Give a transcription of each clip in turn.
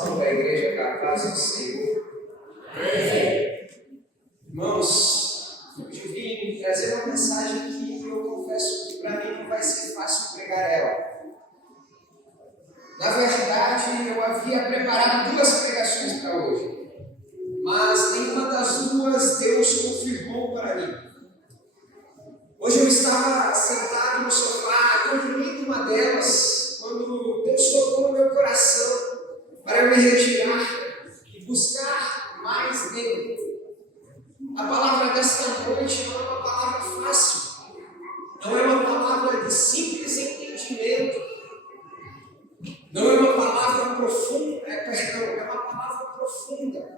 Salve a igreja da casa do Senhor. Irmãos, hoje eu vim trazer uma mensagem que eu confesso que para mim não vai ser fácil pregar ela. Na verdade, eu havia preparado 2 pregações para hoje, mas nenhuma das 2 Deus confirmou para mim. Hoje eu estava sentado no sofá, concluindo uma delas, quando Deus tocou no meu coração para eu me retirar e buscar mais dele. A palavra desta noite não é uma palavra fácil, não é uma palavra de simples entendimento, não é uma palavra profunda, é uma palavra profunda,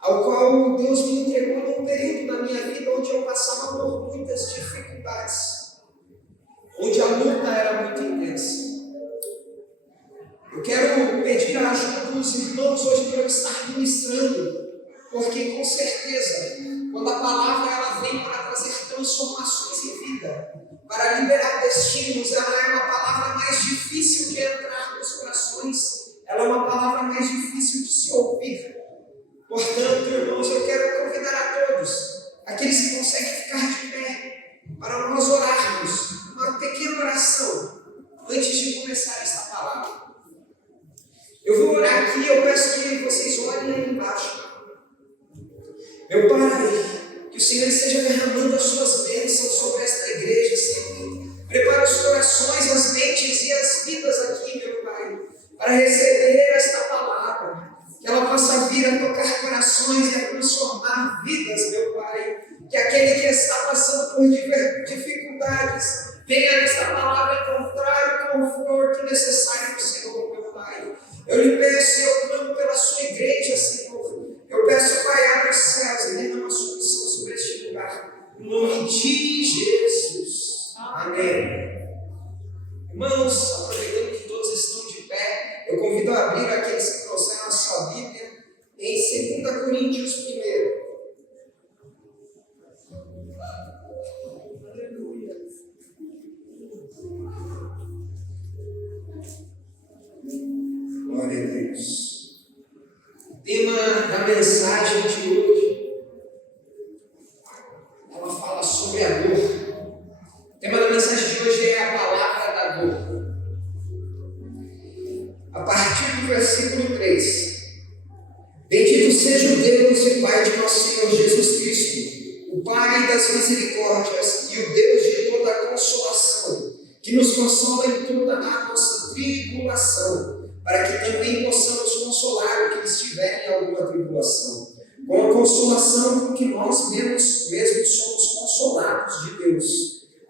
ao qual Deus me entregou num período da minha vida onde eu passava por muitas dificuldades, onde a luta era muito intensa. Eu quero pedir a ajuda dos irmãos hoje para eu estar ministrando, porque com certeza, quando a palavra ela vem para trazer transformações em vida, para liberar destinos, ela é uma palavra mais difícil de entrar nos corações, ela é uma palavra mais difícil de se ouvir. Portanto, irmãos, eu quero convidar a todos, aqueles que conseguem ficar de pé, para nós orarmos uma pequena oração antes de começar esta palavra. Eu vou orar aqui, eu peço que vocês olhem aí embaixo. Meu Pai, que o Senhor esteja derramando as suas bênçãos sobre esta igreja, Senhor. Prepara os corações, as mentes e as vidas aqui, meu Pai, para receber esta palavra. Que ela possa vir a tocar corações e a transformar vidas, meu Pai. Que aquele que está passando por dificuldades venha nesta palavra encontrar o conforto necessário do Senhor, meu Pai. Eu lhe peço e eu clamo pela sua igreja, Senhor. Eu peço, Pai, abre os céus e derrama a sua unção sobre este lugar. Em nome de Jesus. Amém. Irmãos, aproveitando que todos estão de pé, eu convido a abrir aqueles que trouxeram a sua Bíblia em 2 Coríntios 1. Glória a Deus. O tema da mensagem de hoje, ela fala sobre a dor. O tema da mensagem de hoje é a palavra da dor. A partir do versículo 3. Bendito seja o Deus e Pai de nosso Senhor Jesus Cristo, o Pai das misericórdias e o Deus de toda a consolação, que nos consola em toda a nossa tribulação, para que também possamos consolar o que estiver em alguma tribulação, com a consolação com que nós mesmos somos consolados de Deus.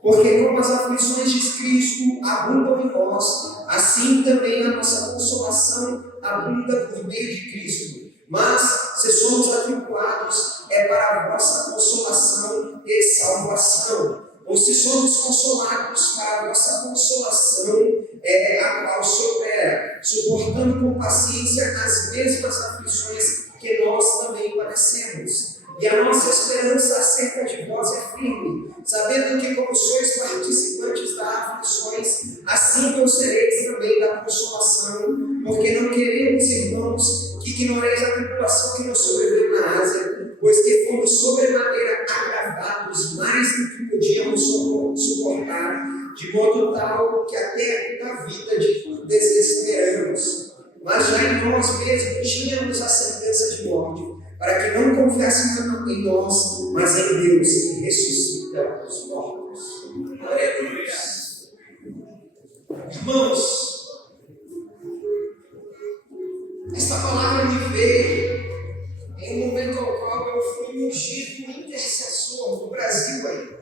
Porque como as aflições de Cristo abundam em nós, assim também a nossa consolação abunda por meio de Cristo. Mas, se somos atribulados, é para a vossa consolação e salvação. Ou se somos consolados, para a vossa consolação é a qual se opera, suportando com paciência as mesmas aflições que nós também padecemos. E a nossa esperança acerca de vós é firme, sabendo que como sois participantes das aflições, assim não sereis também da consolação, porque não queremos, irmãos, que ignoreis a tribulação que nos sobreveio na Ásia, pois que fomos sobremaneira agravados mais do que podíamos suportar, de modo tal que até da vida desesperamos. Mas já em nós mesmos tínhamos a sentença de morte, para que não confiássemos em nós, mas em Deus que ressuscita os mortos. Glória a Deus. Irmãos, esta palavra me veio em um momento ao qual eu fui ungido intercessor do Brasil aí.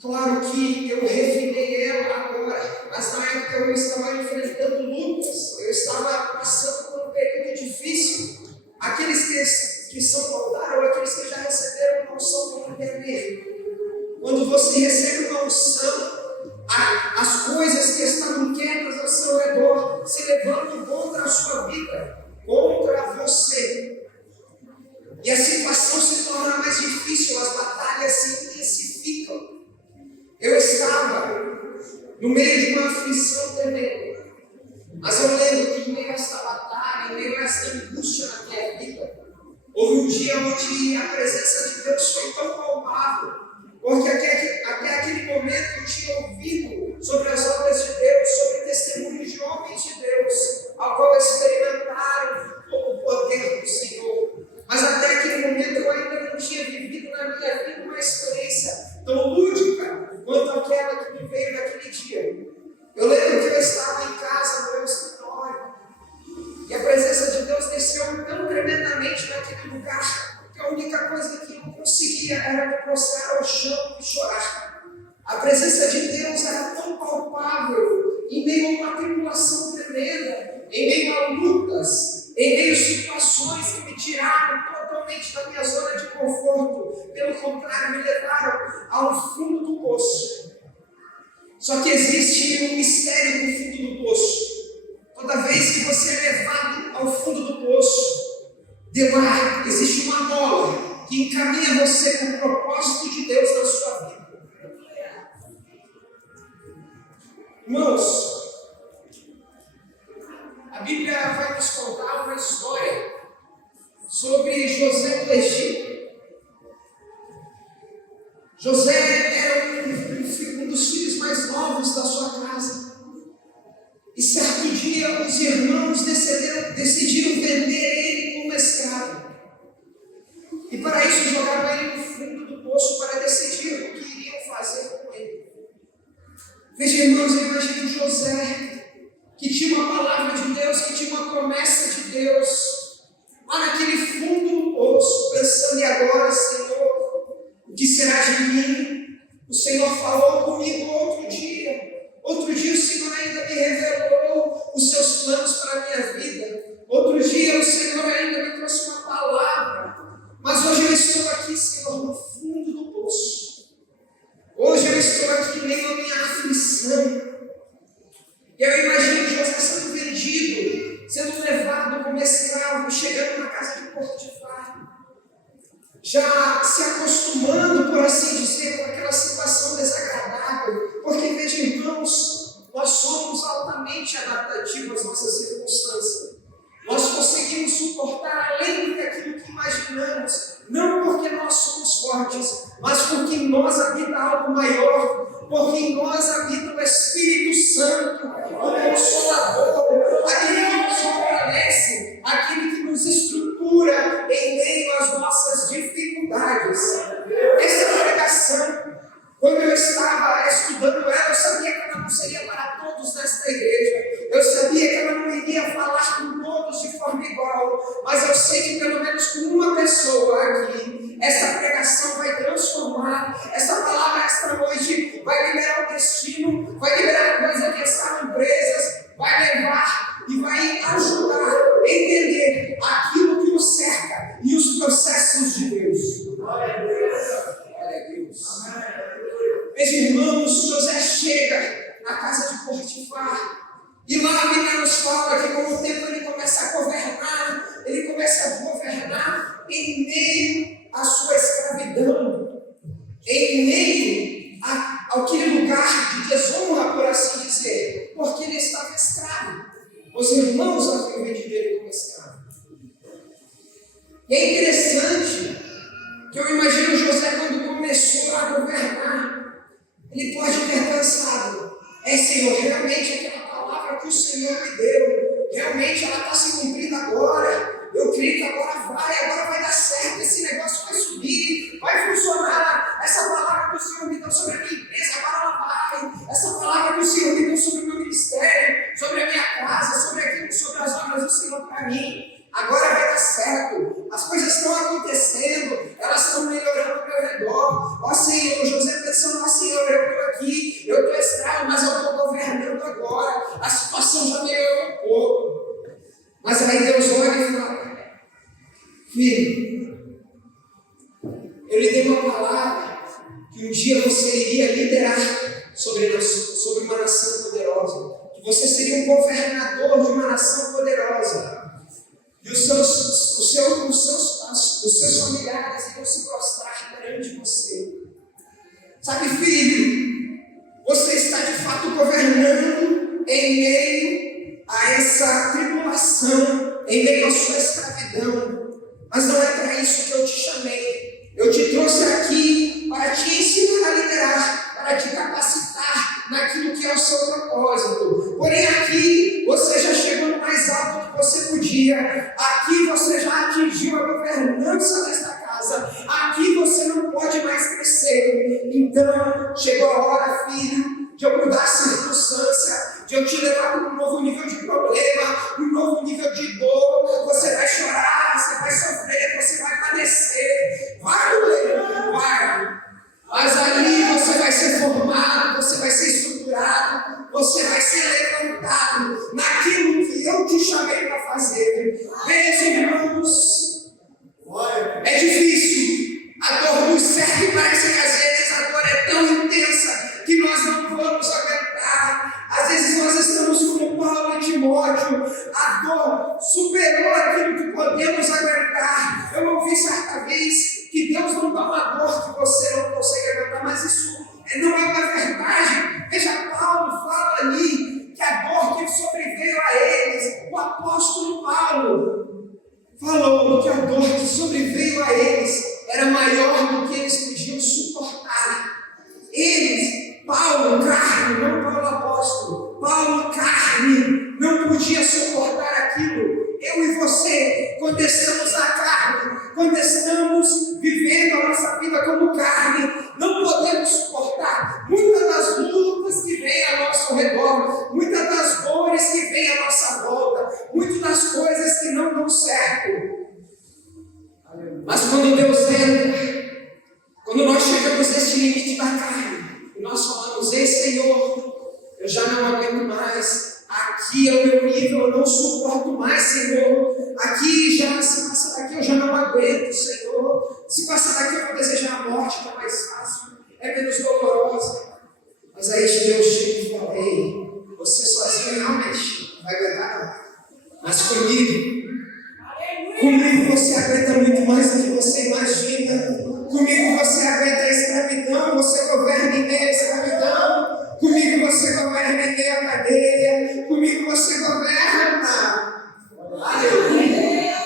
Claro que eu refinei ela agora, mas na época eu estava enfrentando lutas, eu estava passando por um período difícil. Aqueles que são moldados, ou aqueles que já receberam uma unção vão entender. Quando você recebe uma unção, as coisas que estavam quietas ao seu redor se levantam contra a sua vida, contra você. E a situação se torna mais difícil, as batalhas se intensificam. Eu estava no meio de uma aflição tremenda, mas eu lembro que em meio esta angústia na minha vida. Houve um dia onde a presença de Deus foi tão palpável, porque até aquele momento eu tinha ouvido sobre as obras de Deus, sobre testemunhos de homens de Deus, ao qual experimentaram o poder do Senhor. Mas até aquele momento eu ainda não tinha vivido na minha vida uma experiência tão lúdica quanto aquela que me veio naquele dia. Eu lembro que eu estava em casa, no meu escritório, e a presença de Deus desceu tão tremendamente naquele lugar, que a única coisa que eu conseguia era me prostrar ao chão e chorar. A presença de Deus era tão palpável, em meio a uma tribulação tremenda, em meio a lutas, em meio a situações que me tiraram totalmente da minha zona de conforto. Pelo contrário, me levaram ao fundo do poço. Só que existe um mistério no fundo do poço. Toda vez que você é levado ao fundo do poço, de lá existe uma mola que encaminha você com o propósito de Deus na sua vida. Irmãos, a Bíblia vai nos contar uma história sobre José do Egito. José era um dos filhos mais novos da sua casa. E certo dia os irmãos decidiram vender ele como escravo. E para isso jogaram ele no fundo do poço para decidir o que iriam fazer com ele. Veja, irmãos, eu imagino José, que tinha uma palavra de Deus, que tinha uma promessa de Deus, lá naquele fundo do poço, pensando: e agora, Senhor, o que será de mim? O Senhor falou comigo outro dia. Outro dia o Senhor ainda me revelou os seus planos para a minha vida. Outro dia o Senhor ainda me trouxe uma palavra. Mas hoje eu estou aqui, Senhor, no fundo do poço. Hoje eu estou aqui em meio à minha aflição. E eu imagino José sendo vendido, sendo levado como escravo, chegando na casa de Potifar, já se acostumando, por assim dizer, com aquela situação desagradável. Porque, veja, irmãos, nós somos altamente adaptativos às nossas circunstâncias. Nós conseguimos suportar além daquilo que imaginamos, não porque nós somos fortes, mas porque em nós habita algo maior, porque em nós habita o Espírito Santo, o Consolador, aquele que nos fortalece, aquele que nos estrutura em meio às nossas dificuldades. Essa pregação, quando eu estava estudando ela, eu sabia que ela não seria para todos nesta igreja. Eu sabia que ela não iria falar com todos de forma igual. Mas eu sei que pelo menos com uma pessoa aqui, essa pregação vai transformar. Essa palavra esta noite vai liberar o destino, vai liberar coisas que estavam presas, vai levar e vai ajudar a entender aquilo que nos cerca e os processos de Deus. Glória a Deus. Meus irmãos, José chega na casa de Potifar. E lá a Bíblia nos fala que com o tempo ele começa a governar em meio à sua escravidão, em meio àquele lugar de desonra, por assim dizer, porque ele estava escravo. Os irmãos haviam vendido ele como escravo. E é interessante que eu imagino José quando começou a governar, ele pode ter pensado: Senhor, realmente aquela palavra que o Senhor me deu, realmente ela está se cumprindo agora. Eu creio que agora vai dar certo, esse negócio vai subir, vai funcionar. Essa palavra que o Senhor me deu sobre a minha empresa, agora ela vai. Essa palavra que o Senhor me deu sobre o meu ministério, sobre a minha casa, sobre as obras do Senhor para mim, agora vai dar certo. As coisas estão acontecendo, elas estão melhorando ao meu redor. Ó Senhor, José pensando: ó Senhor, eu estou aqui, eu estou escravo, mas eu estou governando agora. A situação já melhorou um pouco. Mas aí Deus olha e fala: filho, eu lhe dei uma palavra que um dia você iria liderar sobre uma nação poderosa, que você seria um governador de uma nação poderosa. E os seus familiares iriam se prostrar perante você. Sabe, filho, você está de fato governando em meio a essa tribulação, em meio à sua escravidão. Mas não é para isso que eu te chamei. Eu te trouxe aqui para te ensinar a liderar, para te capacitar naquilo que é o seu propósito. Porém, aqui você já chegou no mais alto que você podia. Aqui você já atingiu a governança desta casa. Aqui você não pode mais crescer. Então, chegou a hora, filho, de eu mudar a circunstância, de eu te levar para um novo nível de problema, um novo nível de dor. Você vai chorar, você vai sofrer, você vai padecer. Vai doer, vai. Mas ali você vai ser formado, você vai ser estruturado, você vai ser levantado naquilo que eu te chamei para fazer. Veja, irmãos, é difícil. A dor nos cerca e parece que às vezes a dor é tão intensa que nós não vamos aguentar. Às vezes nós estamos como Paulo e Timóteo. A dor superou aquilo que podemos aguentar. Eu ouvi certa vez que Deus não dá uma dor que você não consegue aguentar, mas isso não é uma verdade. Veja, Paulo fala ali que a dor que sobreveio a eles, o apóstolo Paulo falou que a dor que sobreveio a eles era maior do que eles podiam suportar. Eles, Paulo, carne, não Paulo apóstolo, Paulo, carne, não podia suportar aquilo. Eu e você, quando estamos na carne, quando estamos vivendo a nossa vida como carne, não podemos suportar muitas das lutas que vêm ao nosso redor, muitas das dores que vêm à nossa volta, muitas das coisas que não dão certo. Mas quando Deus entra, quando nós chegamos nesse limite da carne, nós falamos: ei, Senhor, eu já não aguento mais. Aqui é o meu nível, eu não suporto mais, Senhor. Aqui já, se passar daqui, eu já não aguento, Senhor. Se passar daqui, eu vou desejar a morte, que é mais fácil, é menos dolorosa. Mas aí Deus chega e fala: ei, você sozinho realmente não vai aguentar, não. Mas comigo você aguenta muito mais do que você imagina. Comigo você aguenta a escravidão, você governa em meio à escravidão. Comigo você governa em meio à cadeia. Comigo você governa. Aleluia.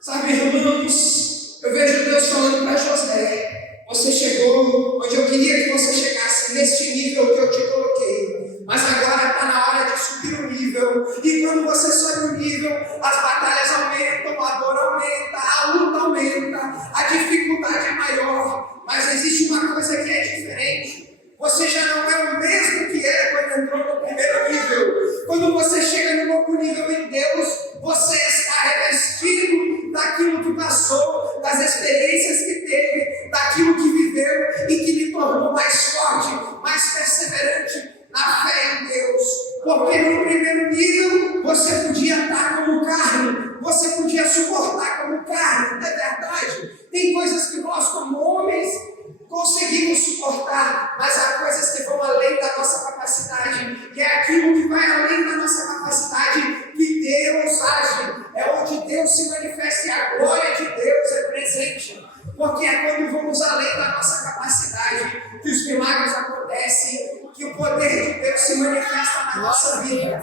Sabe, irmãos, eu vejo Deus falando para José: você chegou onde eu queria que você chegasse, neste nível que eu te coloquei. Mas agora está na hora de subir o nível. E quando você sobe o nível, as batalhas aumentam, a dor aumenta, a luta aumenta, a dificuldade é maior. Mas existe uma coisa que é diferente. Você já não é o mesmo que era quando entrou no primeiro nível. Quando você chega no novo nível em Deus, você está revestido daquilo que passou, das experiências que teve, daquilo que viveu e que lhe tornou mais forte, mais perseverante na fé em Deus. Porque no primeiro nível você podia estar como carne, você podia suportar como carne, não é verdade? Tem coisas que nós, como homens, conseguimos suportar, mas há coisas que vão além da nossa capacidade, que é aquilo que vai além da nossa capacidade, que Deus age, é onde Deus se manifesta e a glória de Deus é presente, porque é quando vamos além da nossa capacidade que os milagres acontecem, que o poder de Deus se manifesta na nossa vida.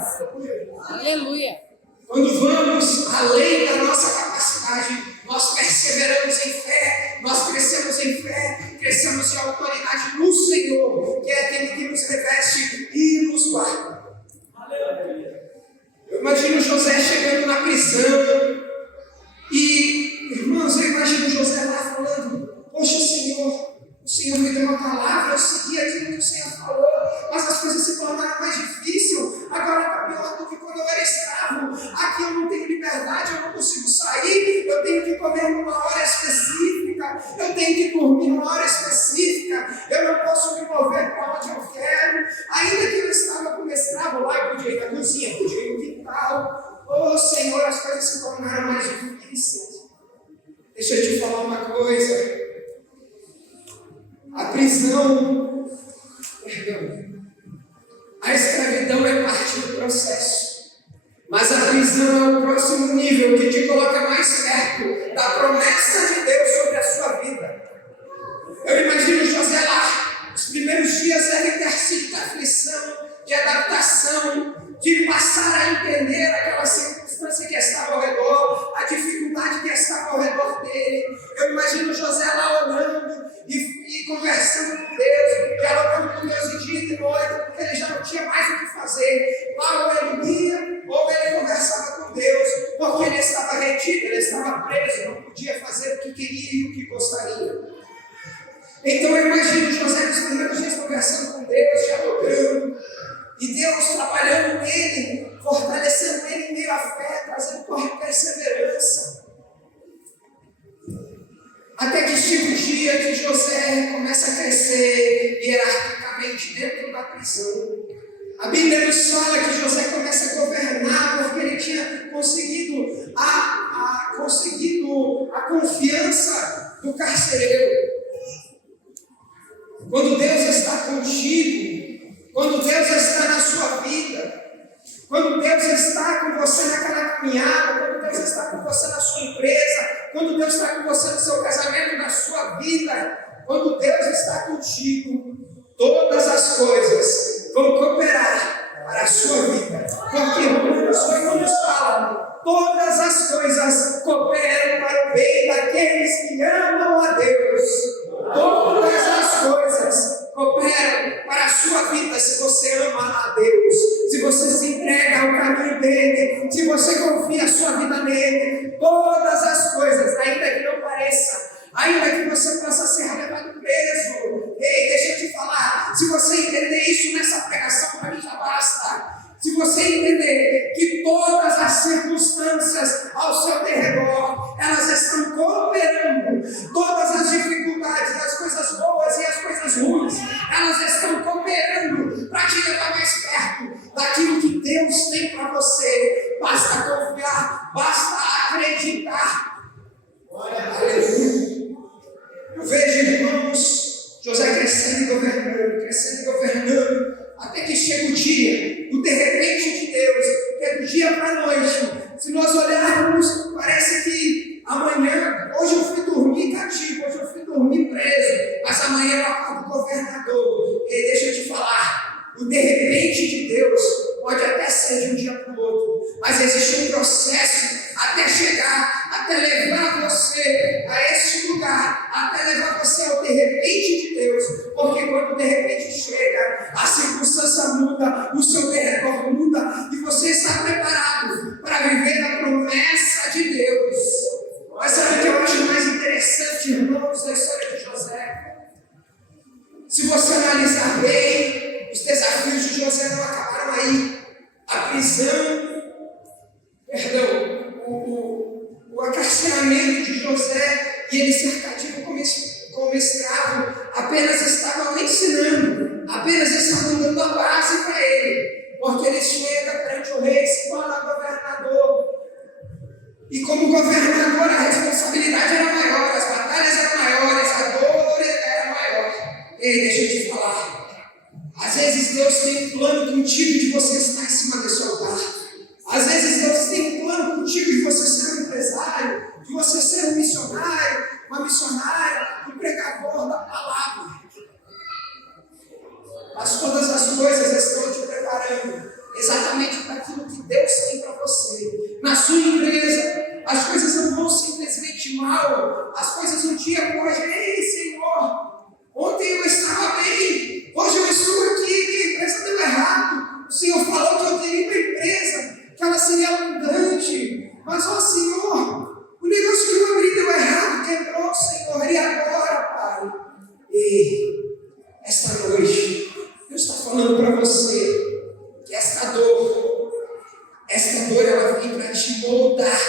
Aleluia. Quando vamos além da nossa capacidade, nós perseveramos em fé, nós crescemos em fé, crescemos em autoridade no Senhor, que é aquele que nos reveste e nos guarda. Eu imagino José chegando na prisão e, irmãos, eu imagino José lá falando: poxa, Senhor, o Senhor me deu uma palavra, eu segui aquilo que o Senhor falou, mas as coisas se tornaram mais difíceis. Agora está pior do que quando eu era escravo. Aqui eu não tenho liberdade, eu não consigo sair, eu tenho que comer numa hora específica, eu tenho que dormir numa hora específica, eu não posso me mover para onde eu quero. Ainda que eu estava como escravo lá, eu podia ir na cozinha, podia ir no quintal. Oh, Senhor, as coisas se tornaram mais difíceis. Deixa eu te falar uma coisa. A prisão, a escravidão é parte do processo, mas a prisão é o próximo nível que te coloca mais perto da promessa de Deus sobre a sua vida. Eu imagino José lá, os primeiros dias devem ter sido de aflição, de adaptação, de passar a entender aquela circunstância que é meio à fé, trazendo perseverança. Até que chega o dia que José começa a crescer hierarquicamente dentro da prisão. A Bíblia nos fala que José começa a governar porque ele tinha conseguido a confiança do carcereiro. Quando Deus está contigo, quando Deus está na sua vida, quando Deus está com você naquela caminhada, quando Deus está com você na sua empresa, quando Deus está com você no seu casamento, na sua vida, quando Deus está contigo, todas as coisas vão cooperar para a sua vida. Porque Romanos nos fala, todas as coisas cooperam para o bem daqueles que amam a Deus. Todas as coisas cooperam para a sua vida se você ama a Deus, se você se entrega ao caminho dele, se você confia a sua vida nele. Todas as coisas, ainda que não pareça, ainda que você possa ser levado preso. Ei, deixa eu te falar, se você entender isso nessa pregação, para mim já basta. Se você entender que todas as circunstâncias ao seu derredor, elas estão cooperando, todas as dificuldades, as coisas boas e as coisas ruins, elas estão cooperando para te levar mais perto daquilo que Deus tem para você. Basta confiar, basta acreditar. Aleluia. Eu vejo, irmãos, José crescendo e governando, até que chega o dia do de repente de Deus, que é do dia para a noite. Se nós olharmos, parece que amanhã, hoje eu fui dormir cativo, hoje eu fui dormir preso, mas amanhã eu acordo governador. E deixa eu te falar, o de repente de Deus pode até ser de um dia para o outro, mas existe um processo até chegar, até levar você a esse lugar, até levar você ao de repente de Deus, porque quando de repente chega, a circunstância muda, o seu derredor muda, e você está preparado para viver a promessa de Deus. Mas sabe o que eu acho mais interessante, irmãos, da história de José? Se você analisar bem, os desafios de José não acabaram aí. A prisão, o acarceramento de José e ele ser cativo como escravo apenas estavam ensinando, apenas estavam dando a base para ele, porque ele chega perante o rei, se torna governador, e como governador a responsabilidade era maior, as batalhas eram maiores, a dor era maior. Ei, deixa eu te falar, às vezes Deus tem um plano contigo de você estar em cima desse altar. Às vezes Deus tem um plano contigo de você ser um empresário, de você ser um missionário, uma missionária, um pregador da palavra. Mas todas as coisas estão te preparando exatamente para aquilo que Deus tem para você. Na sua empresa, as coisas não vão simplesmente mal, as coisas no dia hoje, ei Senhor, ontem eu estava bem, hoje eu estou aqui, minha empresa deu errado. O Senhor falou que eu teria uma empresa, que ela seria abundante, mas ó Senhor, o negócio que eu abri deu errado, quebrou, Senhor, e agora, Pai? E esta noite, Deus está falando para você que esta dor ela vem para te moldar,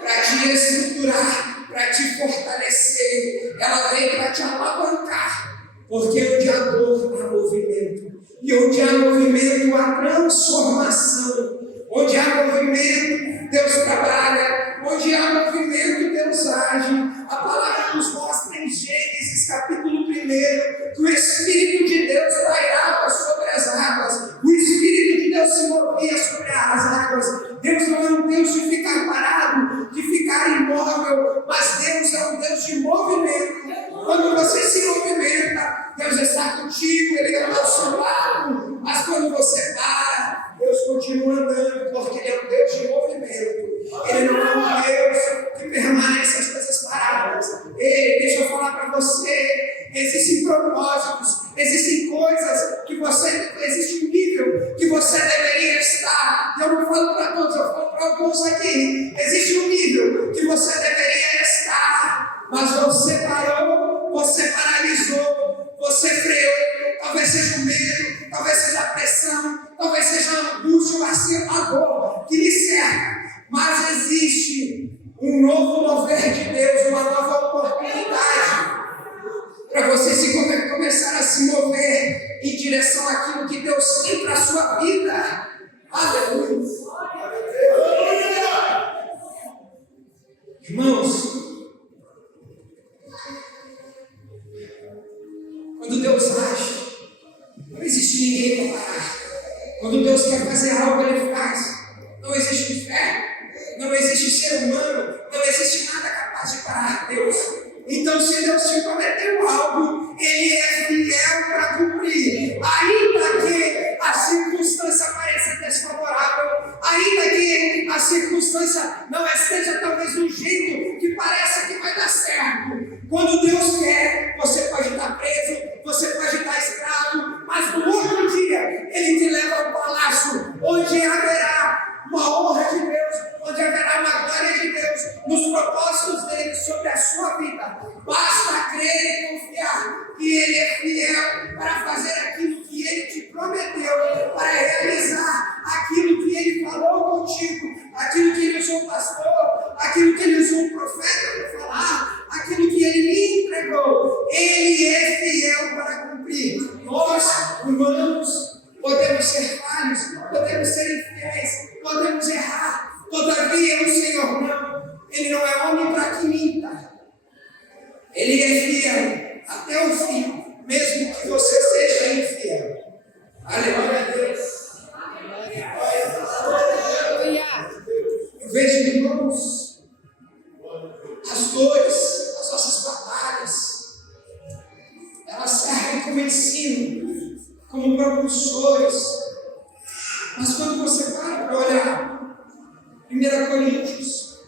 para te estruturar, para te fortalecer, ela vem para te alavancar, porque onde há dor há movimento, e onde há movimento há transformação. Onde há movimento, Deus trabalha. Onde há movimento, Deus age. A palavra nos mostra em Gênesis, capítulo 1, que o Espírito de Deus pairava sobre as águas. O Espírito de Deus se movia sobre as águas. Deus não é um Deus de ficar parado, de ficar imóvel, mas Deus é um Deus de movimento. Quando você se movimenta, Deus está contigo, Ele está ao seu lado. Mas quando você para, Deus continua andando, porque Ele é um Deus de movimento. Ele não é um Deus que permanece as coisas paradas. Ei, deixa eu falar para você, existem propósitos, existem coisas que você, existe um nível que você deveria estar. Eu não falo para todos, eu falo para alguns aqui. Existe um nível que você deveria estar, mas você parou, você paralisou, você freou. Talvez seja o medo, talvez seja a pressão, talvez seja a angústia, a dor que lhe cerca, mas existe um novo mover de Deus, uma nova oportunidade para você começar a se mover em direção àquilo que Deus tem para a sua vida. Aleluia! Irmãos, quando Deus age, não existe ninguém para parar. Quando Deus quer fazer algo, Ele faz. Não existe fé, não existe ser humano, não existe nada capaz de parar Deus. Então, se Deus te prometeu algo, Ele é fiel para cumprir. Ainda que a circunstância pareça desfavorável, ainda que a circunstância não esteja talvez do jeito que parece que vai dar certo. Quando Deus quer, você pode estar preso, você pode estar escravo, mas no outro dia Ele te leva ao palácio, onde haverá uma honra de Deus, onde haverá uma glória de Deus, nos propósitos dele sobre a sua vida. Basta crer e confiar que Ele é fiel para fazer aquilo que Ele te prometeu, para realizar aquilo que Ele falou contigo, aquilo que Ele usou um pastor, aquilo que Ele usou um profeta para falar, aquilo que Ele lhe entregou. Ele é fiel para cumprir. Nós, humanos, podemos ser falhos, podemos ser infiéis, podemos errar. Todavia, o Senhor não. Ele não é homem para que minta. Ele é fiel até o fim, mesmo que você seja infiel. Aleluia a Deus. Eu vejo, irmãos, as dores, as nossas batalhas, elas servem como ensino, como propulsores. Mas quando você para olhar 1 Coríntios,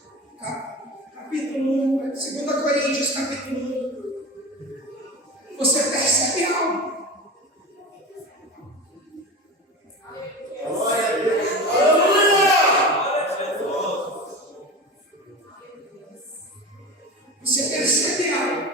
capítulo 1, 2 Coríntios, capítulo 1, você percebe algo. Glória a Deus. Você percebe algo.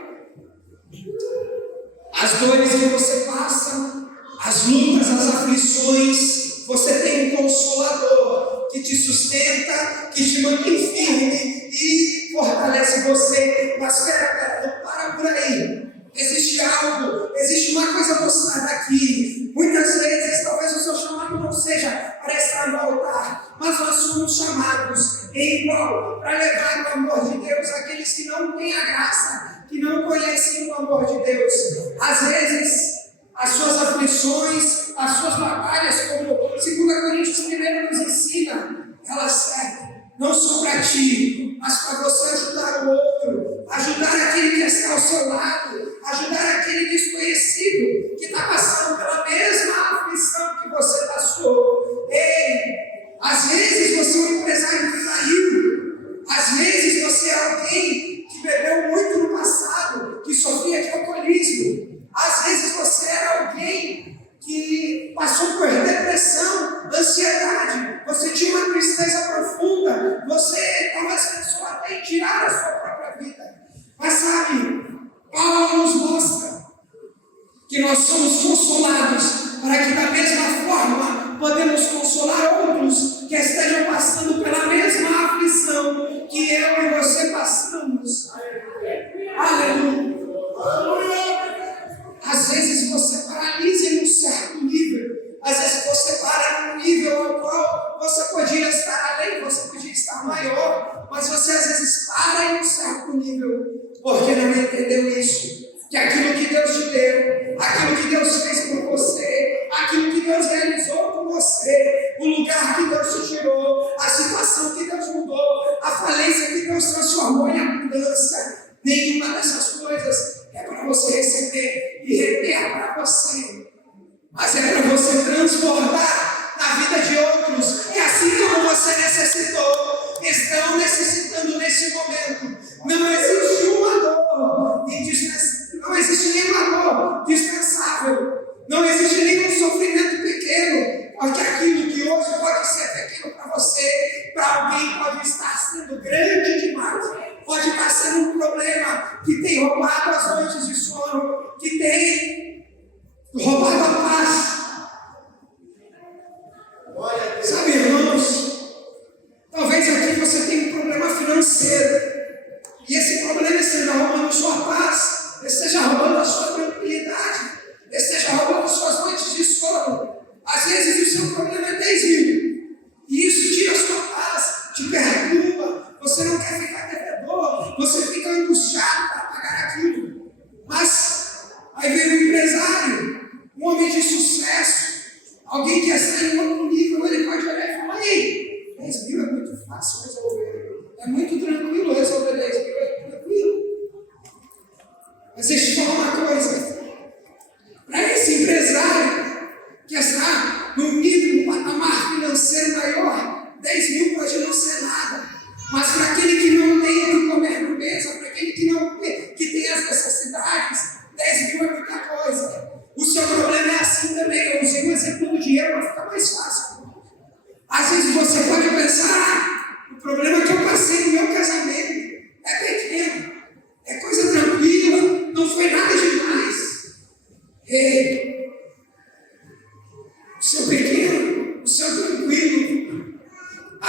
As dores que você passa, as lutas, as aflições, você tem um consolador que te sustenta, que te mantém firme e fortalece você. Mas pera, não para por aí. Existe algo, existe uma coisa mostrada aqui. Muitas vezes, talvez o seu chamado não seja para estar no altar, mas nós somos chamados em igual para levar o amor de Deus àqueles que não têm a graça, que não conhecem o amor de Deus. Às vezes, as suas aflições, as suas batalhas, como 2 Coríntios 1 nos ensina, elas servem não só para ti, mas para você ajudar o outro, ajudar aquele que está ao seu lado, ajudar aquele desconhecido que está passando pela mesma aflição que você passou. Ei, às vezes você é um empresário que traiu, às vezes você é alguém que bebeu muito no passado, que sofria de alcoolismo, às vezes você era alguém que passou por depressão, ansiedade, você tinha uma tristeza profunda, você talvez pensou até em tirar a sua própria vida. Mas sabe, Paulo nos mostra que nós somos consolados para que da mesma forma podemos consolar outros que estejam passando pela mesma aflição que eu e você passamos. Aleluia! Às vezes você paralisa em um certo nível, às vezes você para num nível ao qual você podia estar além, você podia estar maior, mas você às vezes para em um certo nível, porque não entendeu isso, que aquilo que Deus te deu, aquilo que Deus fez por você, aquilo que Deus realizou com você, o lugar que Deus te tirou, a situação que Deus mudou, a falência que Deus transformou em abundância, nenhuma dessas coisas é para você receber e reter para você, mas é para você transbordar na vida de outros que, assim como você necessitou, estão necessitando nesse momento. Não existe uma dor não existe nenhuma dor dispensável, não existe nenhum sofrimento pequeno, porque aquilo que hoje pode ser pequeno para você, para alguém pode estar sendo grande demais, pode estar sendo um problema que tem roubado as noites de sono, que tem roubado a paz. Sabe, irmãos,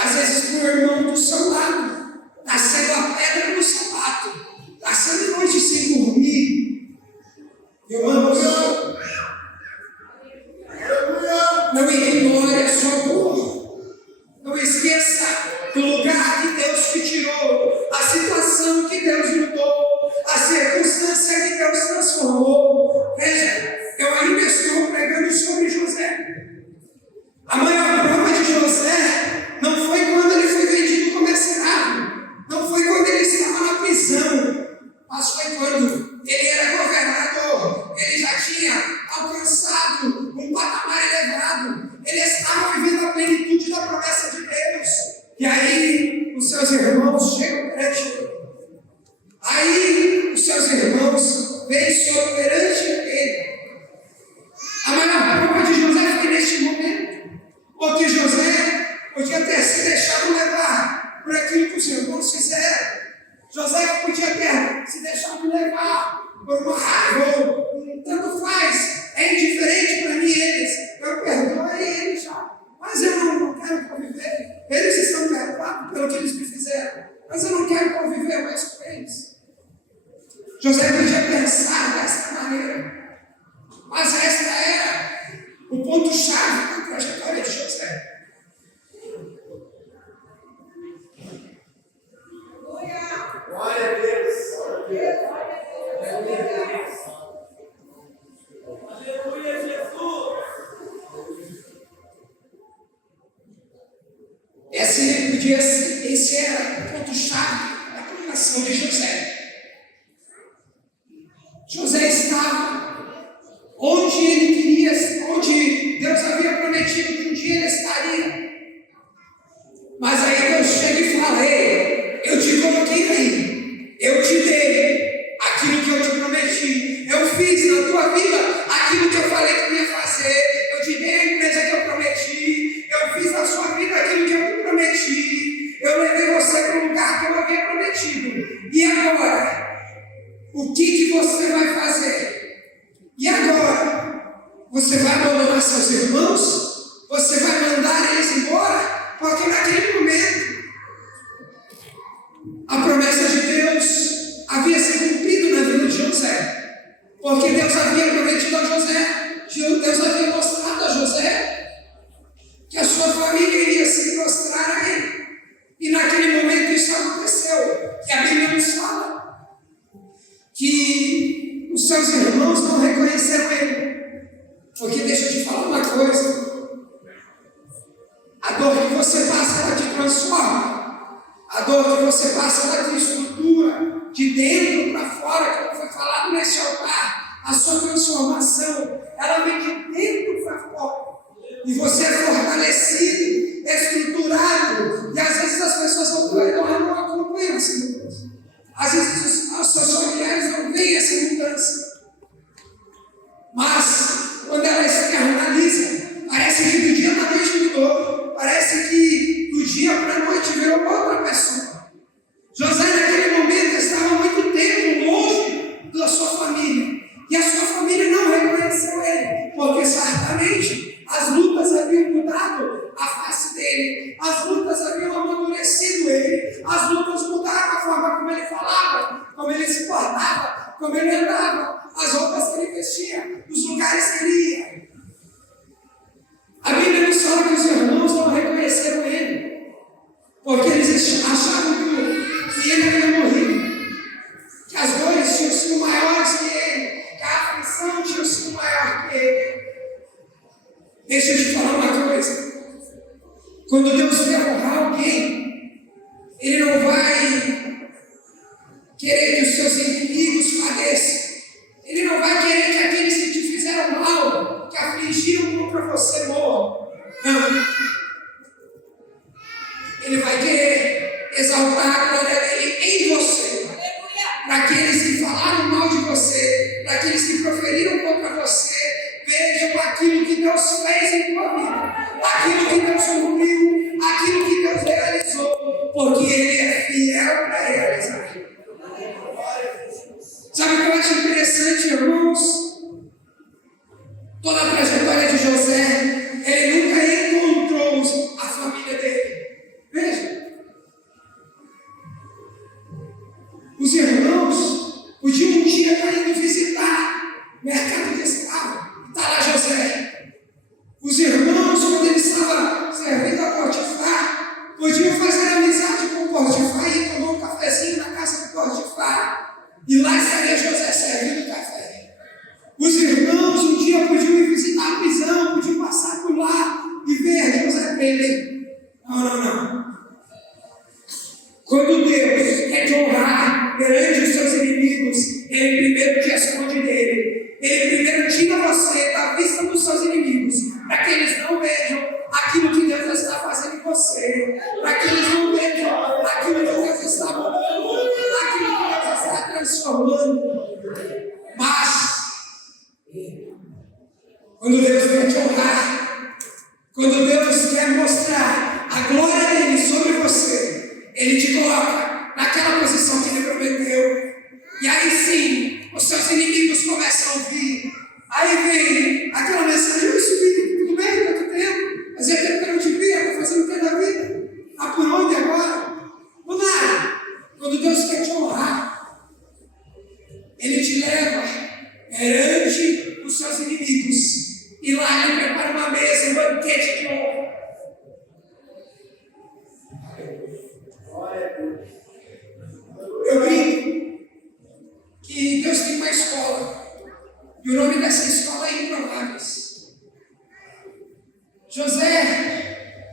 às vezes para o irmão do seu lado, está sendo a pedra no sapato, está sendo noite sem dormir. Irmãos, não ignore a sua dor. Não esqueça do lugar que Deus te tirou, a situação que Deus mudou, a circunstância que Deus transformou. Veja, eu ainda estou pregando sobre José. A maior prova de José não foi quando ele foi vendido como escravo, não foi quando ele estava na prisão, mas foi quando ele era governador, ele já tinha alcançado um patamar elevado, ele estava vivendo a plenitude da promessa de Deus. E aí os seus irmãos chegam perante ele. Aí os seus irmãos vêm sobre perante ele. A maior prova de José foi neste momento. Porque José podia ter se deixado levar por aquilo que os irmãos fizeram. José podia ter se deixado levar por uma raiva, tanto faz, é indiferente para mim eles. Eu perdoei eles já, mas eu não quero conviver. Eles estão perdoados pelo que eles me fizeram, mas eu não quero conviver mais com eles. José podia pensar dessa maneira, mas esta era o ponto-chave da trajetória de José. Glória a Deus. Aleluia, Jesus. Esse era o ponto-chave da programação de José. José estava onde ele queria, onde Deus havia prometido que um dia ele estaria. Mas aí Deus chega e fala: ei, eu te coloquei aí, eu te dei aquilo que eu te prometi, eu fiz na tua vida aquilo que eu falei que eu ia fazer, eu te dei a empresa que eu prometi, eu fiz na sua vida aquilo que eu te prometi, eu levei você para o lugar que eu havia prometido. E agora? O que você vai fazer? E agora? Você vai abandonar seus irmãos? Você vai mandar eles embora? Porque naquele momento a promessa de Deus havia se cumprido na vida de José. Porque Deus havia prometido a José, Deus havia mostrado a José que a sua família iria se prostrar a ele. E naquele momento isso aconteceu. Que a Bíblia nos fala que os seus irmãos não reconheceram ele. Porque deixa eu te falar uma coisa: a dor que você passa, ela te transforma. A dor que você passa, ela te estrutura de dentro para fora, como foi falado nesse altar. A sua transformação, ela vem de dentro para fora. E você é fortalecido, estruturado. E às vezes as pessoas não acompanham essa mudança. Às vezes os seus familiares não veem essa mudança. Mas quando ela externaliza, parece que do dia para a noite mudou. Parece que do dia para a noite virou outra pessoa. José naquele momento estava muito tempo longe da sua família. E a sua família não reconheceu ele. Porque certamente as lutas haviam mudado a face dele. As lutas haviam amadurecido ele. As lutas mudaram a forma como ele falava, como ele se portava, como ele andava, as roupas que ele vestia, os lugares que ele ia. A Bíblia nos fala que os irmãos não reconheceram ele, porque eles achavam que ele havia morrido, que as dores tinham sido maiores que ele, que a aflição tinha sido maior que ele. Deixa eu te falar uma coisa: quando Deus quer honrar alguém, Ele não vai querer que os seus inimigos padeçam. Ele não vai querer que aqueles que te fizeram mal, que afligiram contra você, morram. Não. Ele vai querer exaltar a glória dele em você. Para aqueles que falaram mal de você, para aqueles que proferiram contra você, vejam aquilo que Deus fez em tua vida, aquilo que Deus cumpriu, aquilo que Deus realizou, porque Ele é fiel para realizar. Sabe o que eu acho interessante, irmãos? Toda a trajetória de José, ele nunca encontrou a família dele. Não. Quando Deus quer te honrar perante os seus inimigos, Ele primeiro te esconde dele. Ele primeiro tira você da vista dos seus inimigos, para que eles não vejam aquilo que Deus está fazendo em você, para que eles não vejam aquilo que Deus está mudando, aquilo que Deus está transformando. Mas, quando Deus quer te honrar, quando Deus quer mostrar a glória dele sobre você, Ele te coloca naquela posição que Ele prometeu. E aí sim, os seus inimigos começam a ouvir. Aí vem aquela mensagem: oi, subindo, tudo bem? Quanto tempo? Fazia tempo que eu não te via, estou fazendo o que da vida? Ah, por onde agora? Por nada. Quando Deus quer te honrar, Ele te leva perante os seus inimigos. E lá Ele prepara uma mesa, um banquete de honra. Eu brinco que Deus tem uma escola, e o nome dessa escola é Improváveis. José,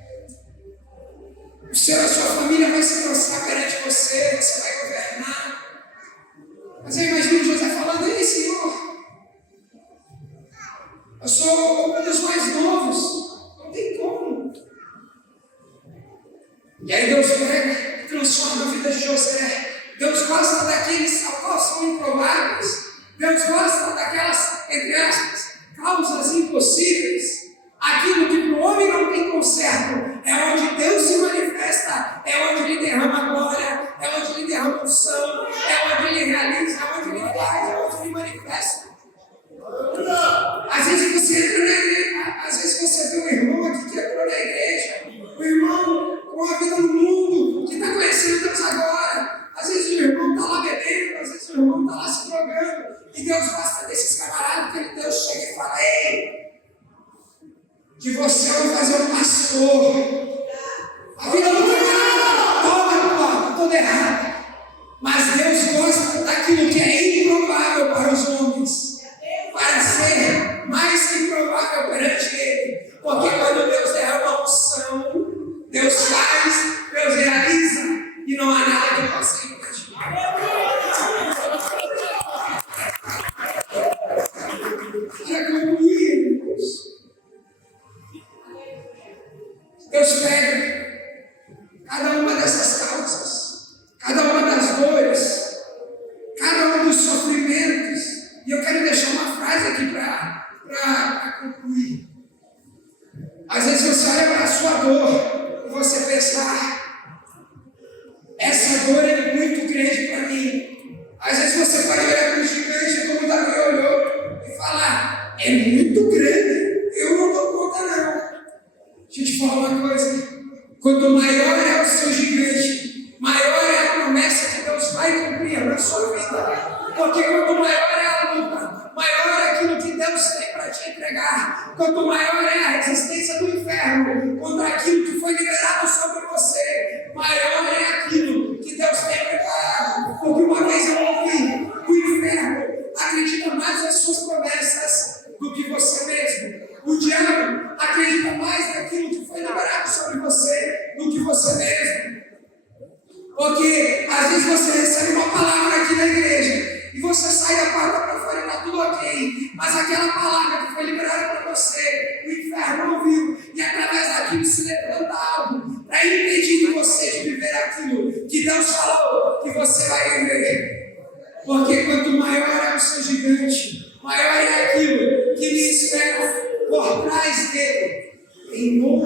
a sua família vai se prostrar perante você, você vai governar. Mas eu imagino José falando: ei, Senhor, eu sou um dos mais novos, não tem como. E aí Deus pega e transforma a vida de José. Deus gosta daqueles que são improváveis. Deus gosta daquelas, entre aspas, causas impossíveis. Aquilo que para o homem não tem conserto é onde Deus se manifesta, é onde Ele derrama a glória, é onde Ele derrama a unção, é onde Ele realiza, é onde Ele faz, é onde Ele manifesta. Às vezes você entra na igreja, às vezes você vê um irmão aqui que entrou na igreja, um irmão com a vida no mundo, que está conhecendo Deus agora. Às vezes o irmão está lá bebendo, às vezes o irmão está lá se drogando. E Deus gosta desses camaradas, que Deus chega e fala: ei, que você vai fazer um pastor. A vida do camarada toda errada. Mas Deus gosta daquilo que é improvável para os homens, para ser mais que improvável perante Ele. Porque quando Deus derrama a unção, Deus faz, Deus realiza, e não há nada que possa impedir. Para concluir, irmãos, Deus pega cada uma dessas causas, cada uma das dores, cada um dos sofrimentos, e eu quero deixar uma frase aqui para concluir. Às vezes você olha para a sua dor e você pensa: essa dor é muito grande para mim. Às vezes você pode olhar para o gigante, como Davi olhou, e falar: é muito grande, eu não dou conta não. Deixa eu te falar uma coisa: quanto maior é o seu gigante, maior é a promessa que Deus vai cumprir na sua vida. Porque quanto maior é a luta, maior é aquilo que Deus tem para te entregar. Quanto maior é a resistência do inferno contra aquilo que foi liberado sobre você, maior é aquilo que Deus tem preparado. Porque uma vez eu ouvi: o inferno acredita mais nas suas promessas do que você mesmo. O diabo acredita mais naquilo que foi liberado sobre você do que você mesmo. Porque às vezes você recebe uma palavra aqui na igreja e você sai da porta para fora e está tudo ok. Mas aquela palavra que foi liberada para você, o inferno ouviu, e através daquilo se levanta algo para impedir de você de viver aquilo que Deus falou que você vai viver. Porque quanto maior é o seu gigante, maior é aquilo que lhe espera por trás dele. Em nome